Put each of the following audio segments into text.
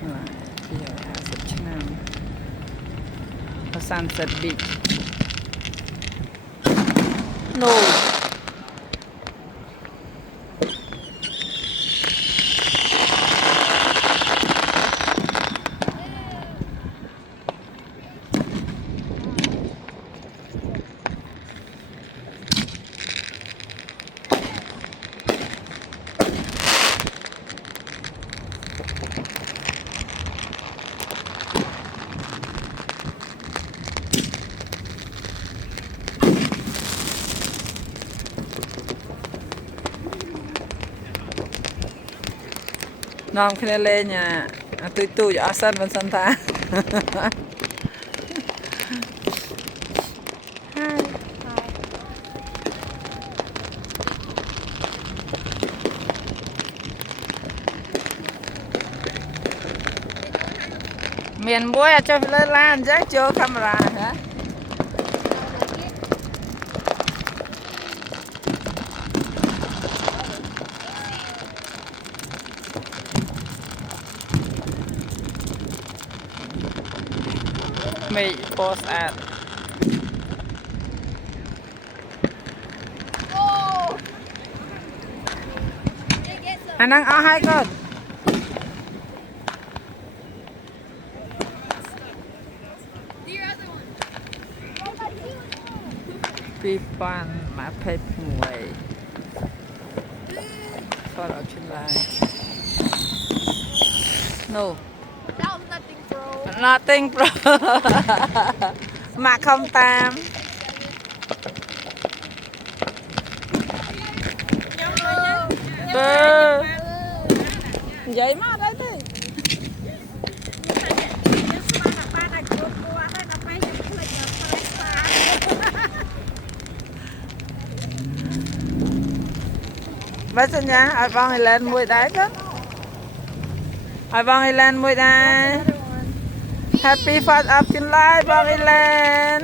250 ឆ្នាំ Sunset Beach Noនាំគ្នាលេងទូចអស់សិនមិនសិនថាមានមួយអាចចុះលើឡានអញ្ចឹងចូលកាមេរ៉ាណាមេពណ៌ស្អាតអាហ្នឹងអស់ហើយកូន2026ថតអត់ឆ្លាយ No That was nothing, bro. Nothing bro មកខំតាមនិយាយមកដល់ទៅបើសញ្ញាឲ្យបងអេឡែនមួយដែរទៅឲ្យបងអេឡែនមួយដែរ Happy 4th of July បងអេឡែន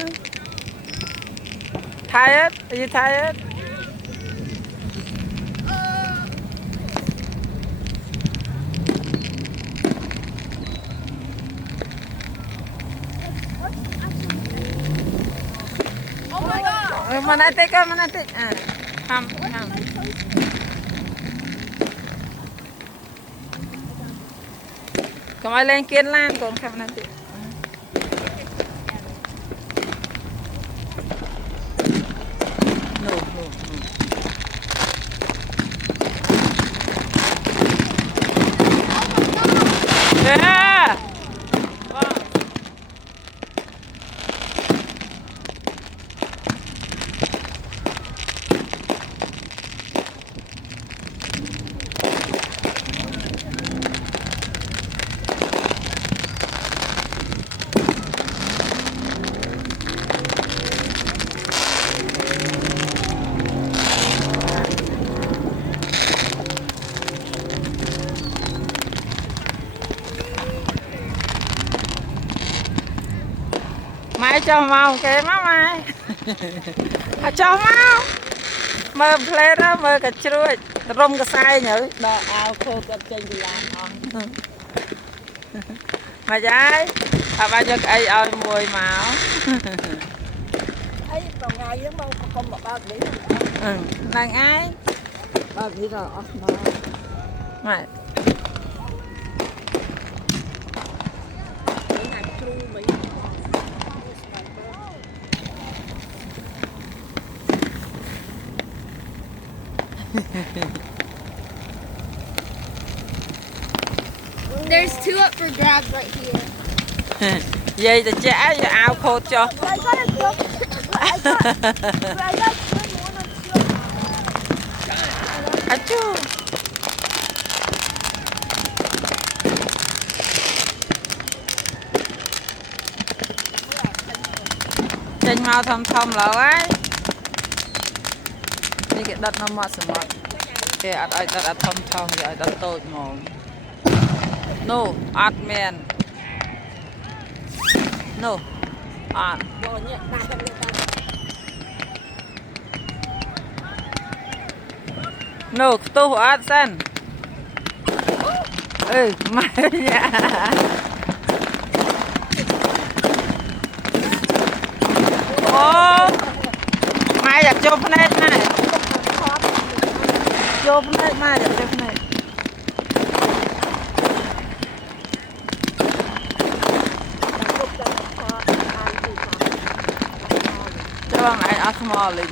Tired? Are you tired? Oh my god. Mana tik ham Come ai lên kiên lan còn không mana tik No Yeah Mai cho màu kìa má mai cho máu mơ play đó mơ cả chuối rung cả sai nhử đò ao khô cả trên thì làm on mà trái bao giờ ai ao mùi màu ấy còn ngày với bao con một bao đi nàng ai bao đi rồi mày There's 2 up for grabs right here. Vậy thì chả giờ ao khô cho I got a joke. I got à chú chanh mau thom lỡ ấy đi cái đất nó mọt sờ mọt cái ai đất thom rồi đất tôi mồm No art man No art No tu art sen ម៉ែយ៉ាអូម៉ែอยากចូលភ្នែកម៉ែចូលភ្នែកម៉ែอยากចូលភ្នែកចូលឯងអត់ស្មោះលេង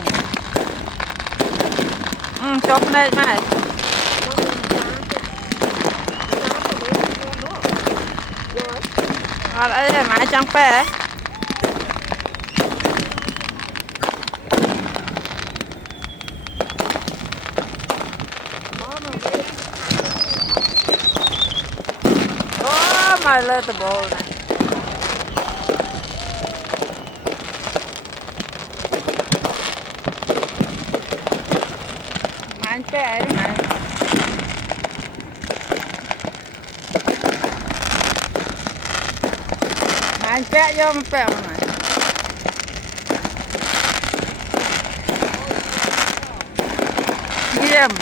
ចូលភ្នែកម៉ែអត់អីទេម៉ែចង់ប៉ែអូម៉ែលើតបូលណាម៉ែប៉ែអីម៉ែម៉ែប៉ែយកមកប៉ែម៉ែយាម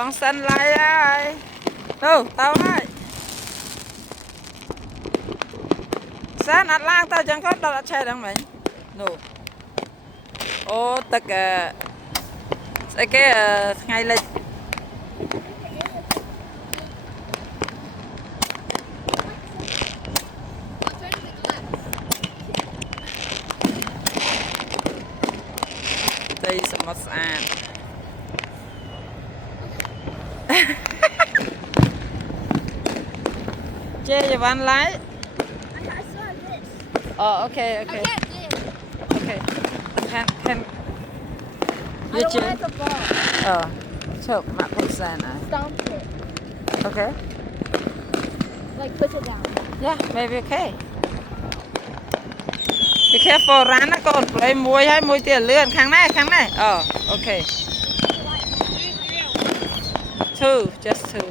បងសិនឡាយហើយទៅហើយសិនអត់ឡើងទៅចឹងក៏ដល់អត់ឆេះដល់មិញនោះអូទឹកស្អីគេថ្ងៃលិចទីសមុទ្រស្អាតJay, you want light? I saw this. Oh, okay. I can't live. Okay. Can I you don't Jay? want the ball. Oh, chụp mặt con sàn này. Stomp it. Okay. Like push it down. Yeah, maybe okay. Be careful, rắn nó còn lấy muối hay muối tiền lươn kháng này. Oh, okay. Two, just two.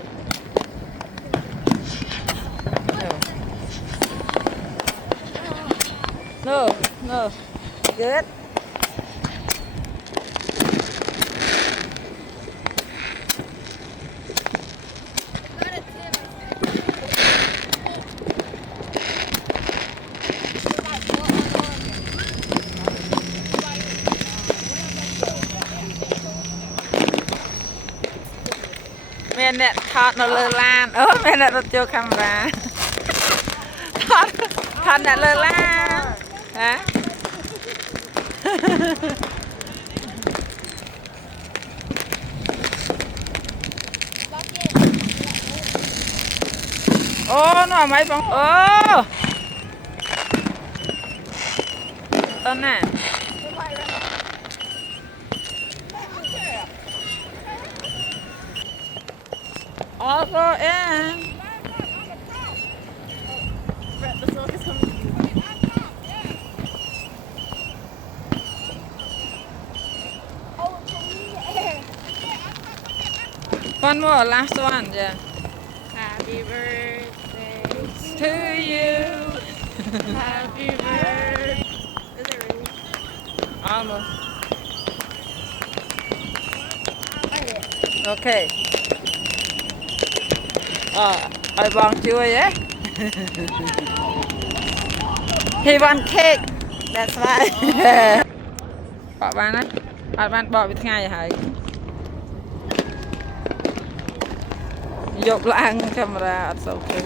No. Good. Mẹ nè thọt nó lơ lan. Mẹ nè rút vô camera. Thọt nè lơ lan. Hả? Ô nó mấy bóng ô tân nè also in one more last one yeah Happy birthday to you Happy birthday. Is it really? almost Oh, okay I want you yeah he want cake that's why បកបានណាអត់បានបកពីថ្ងៃហើយយកឡើងកាមេរ៉ាអត់សូវឃើញ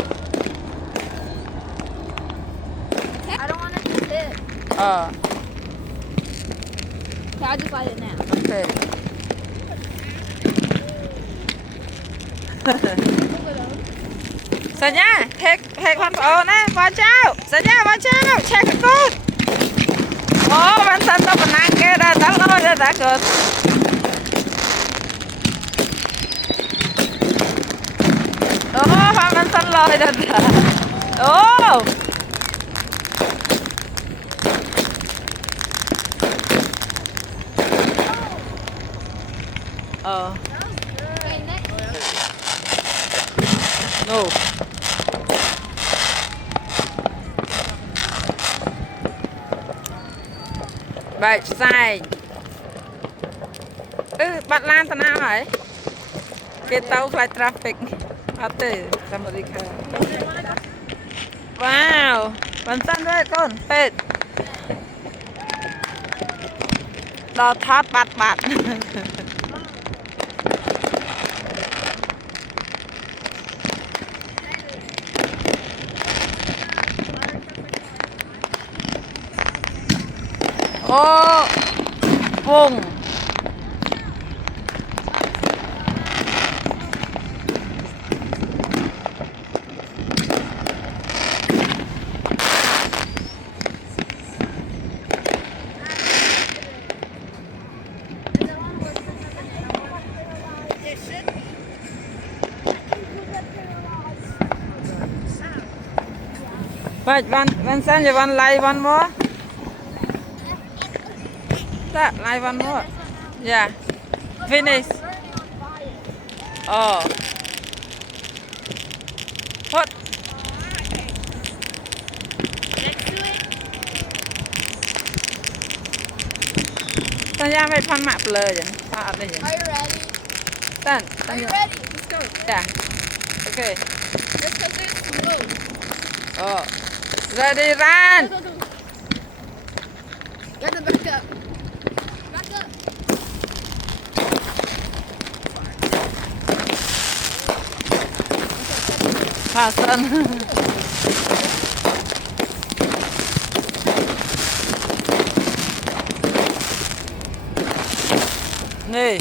I don't want it to sit. អ Okay, I'll just light it now. អូខេ សញ្ញាហេកផងប្អូនណាបងចៅសញ្ញាបងចៅឆែកកូនអូបានសិនទៅបណ្ណាគេដែរដល់អើយតែគាត់អូបានសិនលយដល់អូ Okay, next. No. Bạch sai. Bạn Lan tao nào hả? Cái tàu flight traffic. Somebody car. Wow. Bạn săn đấy con. Pet. Đò thoát bạt bạt. Ô. Vùng. Wait, Vincent, you want live one more? That live one more. Yeah. Finish. Oh. What? Tao ra phải phân map lờ vậy. Tao ở đây vậy. Are you ready? Tao. Are you ready? Let's go. Yeah. Okay. Let's go through smooth. Oh. Ready, run. Go, go, go. You have to back up. Back up. Fasten. Này.